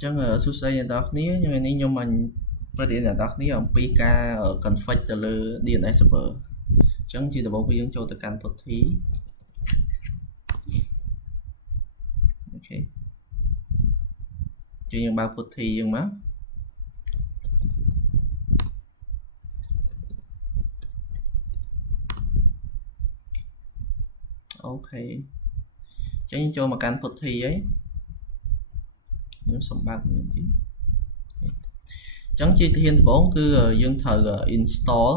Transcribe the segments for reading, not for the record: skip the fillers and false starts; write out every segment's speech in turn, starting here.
Chẳng số xây đó ní nhưng mà ní nhưng mìnhประเด็นđó ní ông PK ở config ទៅលើ DNS server ចឹងជាដំបូងគឺយើងចូលទៅកាន់ putty អូខេជាងយើងបើក putty យើងមកអូខេចឹងយើងចូលមកកាន់ putty ហើយខ្ញុំសម្បាប់មានទីចឹងជាទាហានដំបូងគឺយើងត្រូវ install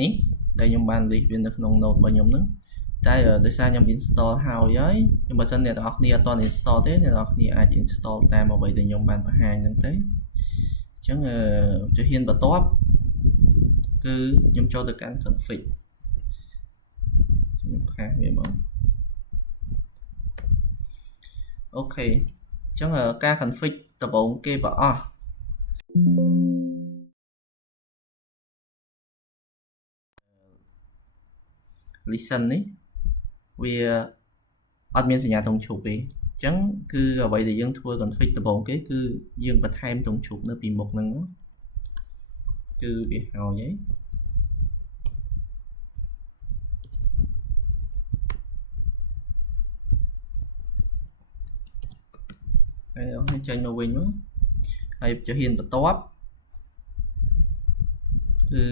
នេះដែលខ្ញុំបាន list វានៅក្នុង note របស់ខ្ញុំហ្នឹងតែដោយសារខ្ញុំ install ហើយខ្ញុំបើសិនអ្នកទាំងអស់គ្នាអត់ទាន់ install ទេអ្នកទាំងអស់គ្នាអាច install តាមអ្វីដែលខ្ញុំបានបង្ហាញហ្នឹងទៅអញ្ចឹងជំហានបន្ទាប់គឺខ្ញុំចូលទៅកាន់ config ខ្ញុំផាសវាមកអូខេអញ្ចឹងការ config ដំបូងគេប្រអស់ listen នេះវាអត់មានសញ្ញាតុងឈប់ទេអញ្ចឹងគឺអ្វីដែលយើងធ្វើ config ដំបូងគេគឺយើងបន្ថែមតុងឈប់នៅពីមុខហ្នឹងគឺវាហើយហើយចេញមកវិញមកហើយជំហានបន្ទាប់គឺ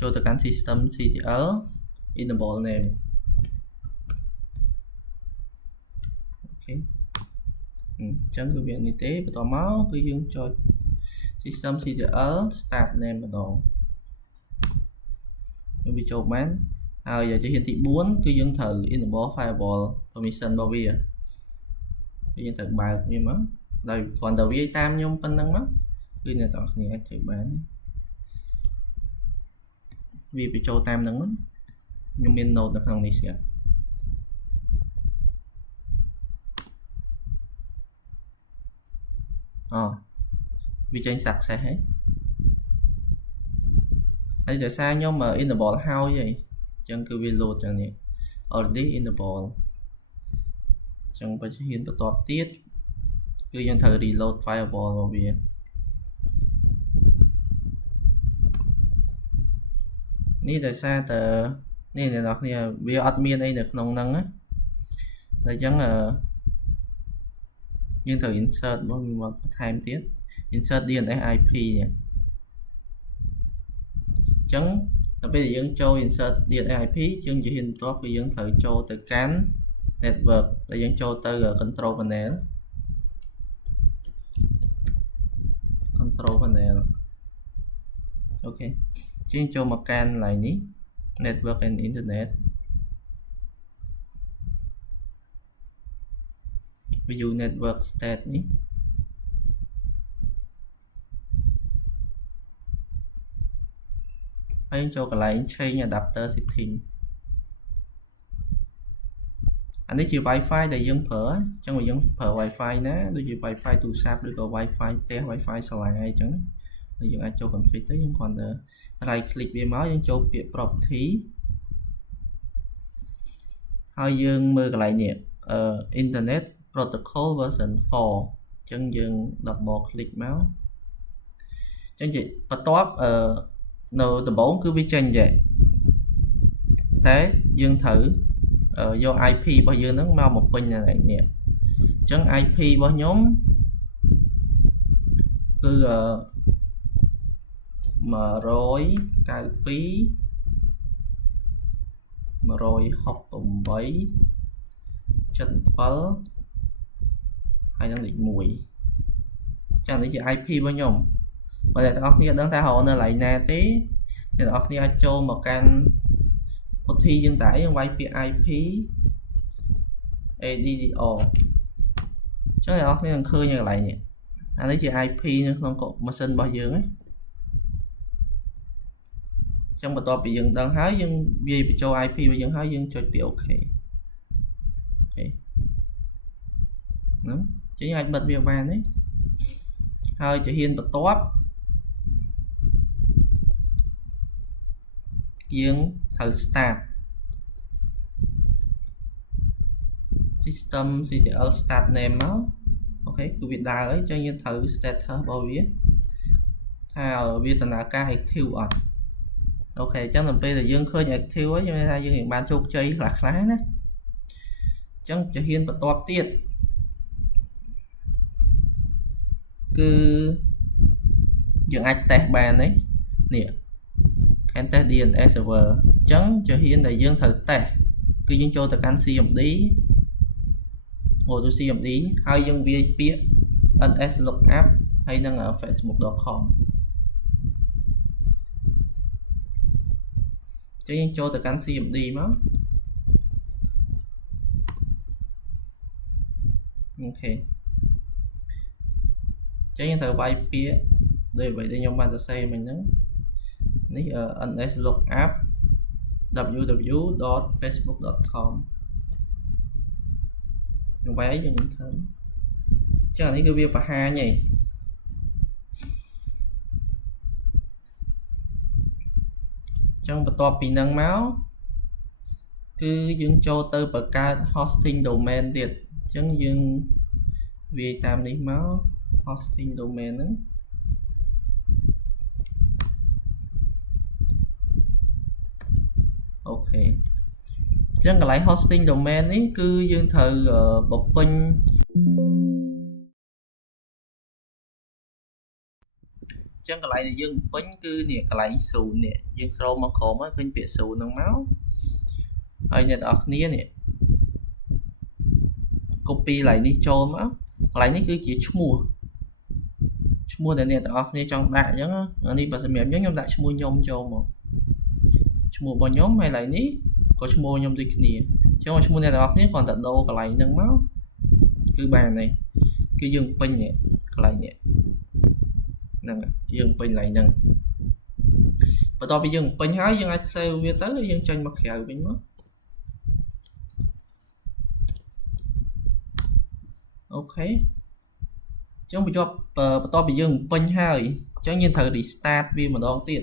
ចូលទៅកាន់ system ctl enable name អូខេអញ្ចឹងគឺវានេះទេបន្តមកគឺយើងចុច system ctl start name ម្ដងយើងវាចូលបានហើយជំហានទី4គឺយើងត្រូវ enable firewall permission របស់វាយើងត្រូវបើកវាមកដោយគ្រាន់តែវាយតាមខ្ញុំប៉ុណ្ណឹងមកគឺអ្នកទាំងអស់គ្នាអាចធ្វើបានវាបញ្ចូលតាមហ្នឹងខ្ញុំមាន note នៅក្នុងនេះស្រាប់វាចេញ success ហើយដោយសារខ្ញុំ enable ហើយអញ្ចឹងគឺវា load ចឹងនេះ already enable អញ្ចឹងបើជាហ៊ានបន្ទាប់ទៀតគឺយើងត្រូវ reload firewall របស់វានេះដោយសារតែនេះអ្នកនរគ្នាវាអត់មានអីនៅក្នុងហ្នឹងណាតែអញ្ចឹងយើងត្រូវ insert មកបន្ថែមទៀត insert DNS IP នេះអញ្ចឹងដល់ពេលយើងចូល insert DNS IP ជាងជាហ៊ានបន្ទាប់គឺយើងត្រូវចូលទៅកាន់ network ដែលយើងចូលទៅ control panel អូខេជាងចូលមកកាន់ line នេះ network and internet view network state នេះហើយចូលកន្លែង change adapter setting អានេះជា Wi-Fi ដែលយើងប្រើអញ្ចឹងយើងប្រើ Wi-Fi ណាដូចជា Wi-Fi ទូរស័ព្ទឬក៏ Wi-Fi ផ្ទះ Wi-Fi សាលាអីចឹងយើងអាចចូល config ទៅយើងគ្រាន់តែ right click វាមកយើងចូលពាក្យ property ហើយយើងមើលកន្លែងនេះinternet protocol version 4អញ្ចឹងយើង double click មកអញ្ចឹងជាបន្ទាប់នៅដំបូងគឺវាចេញចេះតែយើងត្រូវយក IP របស់យើងហ្នឹងមកពេញនៅនេះអញ្ចឹង IP របស់ខ្ញុំគឺ192.168.7ហើយនឹងលេខ1ចឹងនេះជា IP របស់ខ្ញុំបើអ្នកទាំងអស់គ្នាដឹងថារកនៅកន្លែងណាទេអ្នកទាំងអស់គ្នាអាចចូលមកកាន់ putty យើងតែយើងវាយពាក្យ IP ADDO ចឹងអ្នកទាំងអស់គ្នានឹងឃើញនៅកន្លែងនេះអានេះជា IP នៅក្នុងម៉ាស៊ីនរបស់យើងណាចឹងបន្ទាប់ពីយើងដឹងហើយយើងវាយបញ្ចូល IP របស់យើងហើយយើងចុចពាក្យ OK ហ្នឹងចឹងអាចបិទវាបានទេហើយជាហ៊ានបន្ទាប់យើងត្រូវ start systemctl start name មកអូខេគឺវាដើរហើយចឹងយើងត្រូវ status របស់វាថាវាដំណើរការ active អត់អូខេចឹងដល់ពេលដែលយើងឃើញ active ហើយយើងថាយើងបានជោគជ័យខ្លះៗណាចឹងជាហ៊ានបន្ទាប់ទៀតគឺយើងអាច test បាននេះ can test DNS server ចឹងជាហ៊ានដែលយើងត្រូវ test គឺយើងចូលទៅកាន់ CMD ទៅ CMD ហើយយើងវាយពាក្យ ns lookup ហើយនឹង facebook.com ចឹងយើងចូលទៅកាន់ CMD មកអូខេចឹងយើងត្រូវវាយពាក្យដូចអ្វីដែលខ្ញុំបានសរសេរមិញហ្នឹងនេះ ns lookup www.facebook.com យើងវាយយើងធ្វើចឹងនេះគឺវាបង្ហាញឯងចឹងបន្ទាប់ពីហ្នឹងមកគឺយើងចូលទៅបង្កើត hosting domain ទៀតចឹងយើងវាយតាមនេះមក hosting domain ហ្នឹងអូខេចឹងកន្លែង hosting domain នេះគឺយើងត្រូវបំពេញចឹងកន្លែងដែលយើងបំពេញគឺនេះកន្លែង0នេះយើង scroll មកក្រោមឃើញពាក្យ0ហ្នឹងមកហើយអ្នកទាំងអស់គ្នានេះ copy កន្លែងនេះចូលមកកន្លែងនេះគឺជាឈ្មោះដែលអ្នកទាំងអស់គ្នាចង់ដាក់អញ្ចឹងនេះបើសម្រាប់ខ្ញុំដាក់ឈ្មោះខ្ញុំចូលមកឈ្មោះរបស់ខ្ញុំហើយកន្លែងនេះក៏ឈ្មោះខ្ញុំដូចគ្នាអញ្ចឹងឈ្មោះអ្នកទាំងអស់គ្នាគ្រាន់តែដូរកន្លែងហ្នឹងមកគឺបានហើយគឺយើងពេញនេះកន្លែងនេះហ្នឹងយើងពេញកន្លែងហ្នឹងបន្ទាប់ពីយើងពេញហើយយើងអាច save វាទៅហើយយើងចេញមកក្រៅវិញមកអូខេអញ្ចឹងបន្ទាប់ពីយើងពេញហើយអញ្ចឹងយើងត្រូវ restart វាម្ដងទៀត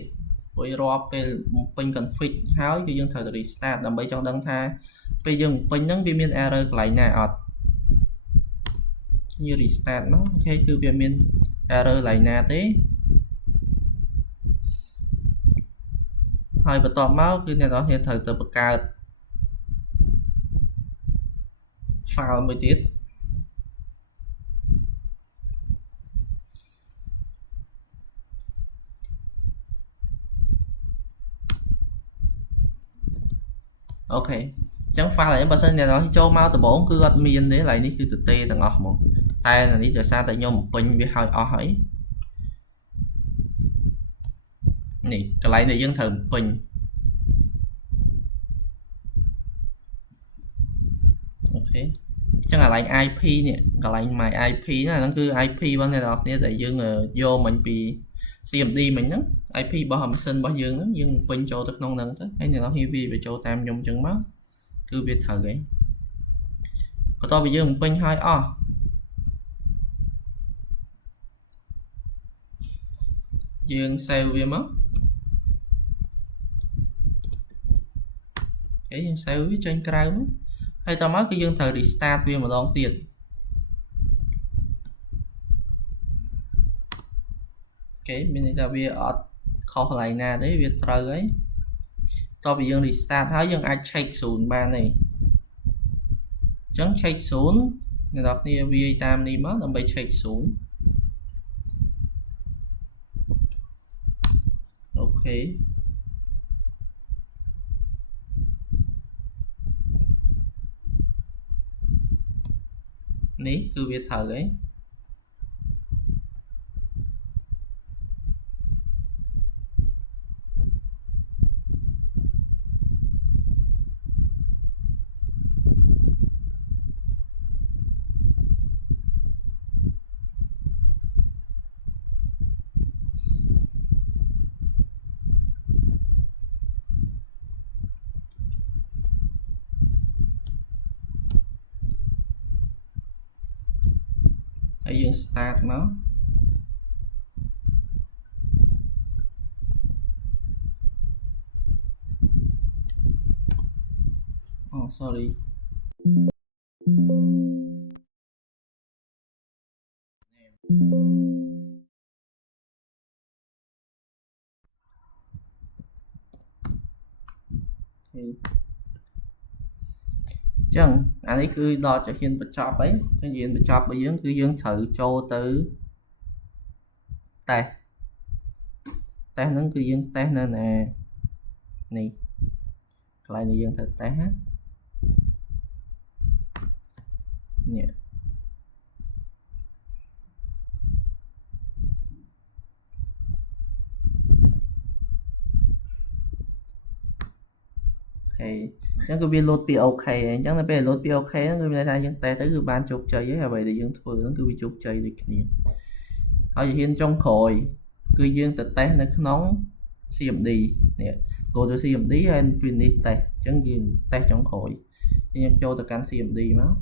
ព្រោះរាល់ពេលពេញ config ហើយគឺយើងត្រូវ restart ដើម្បីចង់ដឹងថាពេលយើងពេញហ្នឹងវាមាន error កន្លែងណាអត់យើង restart មកអូខេគឺវាមាន error កន្លែងណាទេហើយបន្ទាប់មកគឺអ្នកនរគ្នាត្រូវទៅបង្កើត file មួយទៀតអូខេអញ្ចឹង file នេះបើសិនអ្នកនរចូលមកដំបូងគឺអត់មានទេកន្លែងនេះគឺទទេទាំងអស់ហ្មងតែនេះដោយសារតែខ្ញុំបំពេញវាឲ្យអស់ហើយនេះកន្លែងដែលយើងត្រូវបំពេញអូខេអញ្ចឹងកន្លែង IP នេះកន្លែង my IP ហ្នឹងគឺ IP របស់អ្នកនរគ្នាដែលយើងយកមិញពី CMD មិញហ្នឹង IP របស់ machine របស់យើងហ្នឹងយើងពេញចូលទៅក្នុងហ្នឹងទៅហើយអ្នកនរគ្នាវាចូលតាមខ្ញុំអញ្ចឹងមកគឺវាត្រូវហើយបន្ទាប់ពីយើងពេញឲ្យអស់យើង save វាមកអូខេយើង save វាចេញក្រៅមកហើយតមកគឺយើងត្រូវ restart វាម្ដងទៀតអូខេមានន័យថាវាអត់ខុសកន្លែងណាទេវាត្រូវហើយតពីយើង restart ហើយយើងអាច check 0បានទេអញ្ចឹង check 0អ្នកនរគ្នាវាយតាមនេះមកដើម្បី check 0អូខេនេះគឺវាត្រូវហើយហើយយើង start មកអូ sorry ចឹងអានេះគឺដល់จะហ៊ានបញ្ចប់អីគឺហ៊ានបញ្ចប់របស់យើងគឺយើងត្រូវចូលទៅតេស្តហ្នឹងគឺយើងតេស្តនៅណានេះកន្លែងនេះយើងត្រូវតេស្តណានេះហើយអញ្ចឹងគឺវា load ពី OK អញ្ចឹងដល់ពេល load ពី OK ហ្នឹងគឺមានន័យថាយើងតេស្តទៅគឺបានជោគជ័យហើយអ្វីដែលយើងធ្វើហ្នឹងគឺវាជោគជ័យដូចគ្នាហើយជំហានចុងក្រោយគឺយើងទៅតេស្តនៅក្នុង CMD នេះ go to CMD ហើយពីនេះតេស្តអញ្ចឹងយើងតេស្តចុងក្រោយយើងចូលទៅកាន់ CMD មក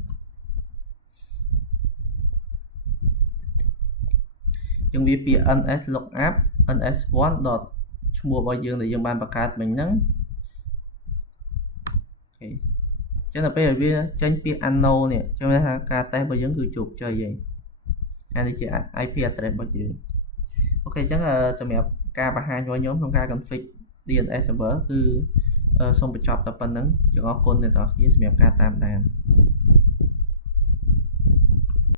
ចឹងវាពាក្យ ns lookup ns1. ឈ្មោះរបស់យើងដែលយើងបានបង្កើតមិញហ្នឹងអូខេចឹងដល់ពេលវាចេញពាក្យ unknown នេះខ្ញុំថាការតេស្តរបស់យើងគឺជោគជ័យហើយអានេះជា IP address របស់យើងអូខេចឹងសម្រាប់ការបង្ហាញរបស់ខ្ញុំក្នុងការ config DNS server គឺសូមបញ្ចប់តែប៉ុណ្្នឹងចឹងអរគុណអ្នកទាំងអស់គ្នាសម្រាប់ការតាមដាន